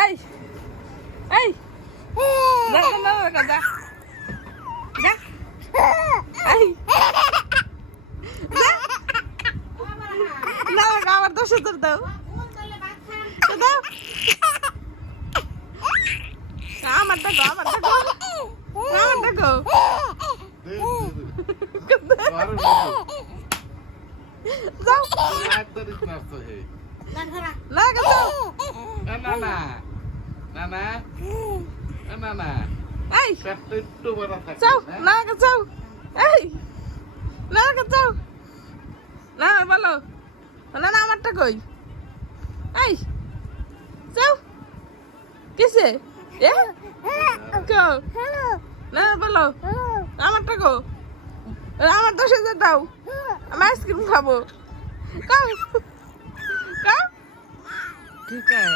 এই এই না না না যা যা এই না আমার তো সুতর দাও দাও আমারটা গো আমারটা গো আমারটা গো যাও না যাও এই যাও না যাও এই না যাও না বলো না না আমারটা কই এই যাও কিসে এ কো না বলো আমারটা কো আমার 10,000 দাও আমি আইসক্রিম খাবো কাও কাও ঠিক আছে